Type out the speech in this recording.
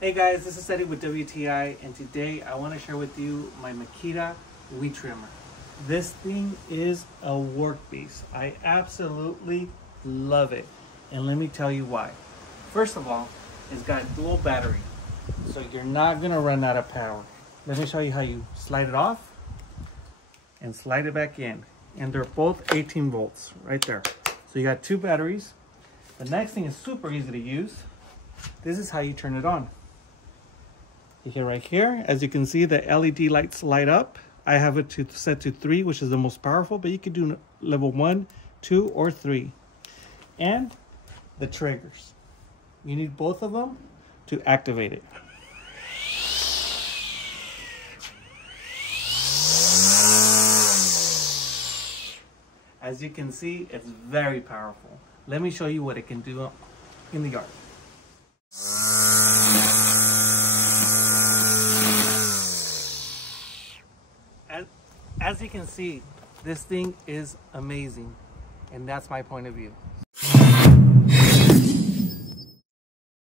Hey guys, this is Eddie with WTI, and today I want to share with you my Makita weed trimmer. This thing is a work beast. I absolutely love it, and let me tell you why. First of all, it's got dual battery, so you're not gonna run out of power. Let me show you how you slide it off and slide it back in, and they're both 18 volts right there. So you got two batteries. The next thing is super easy to use. This is how you turn it on. Here, right here, as you can see, the LED lights light up. I have it set to 3, which is the most powerful, but you can do level 1, 2, or 3. And the triggers. You need both of them to activate it. As you can see, it's very powerful. Let me show you what it can do in the yard. As you can see, this thing is amazing, and that's my point of view.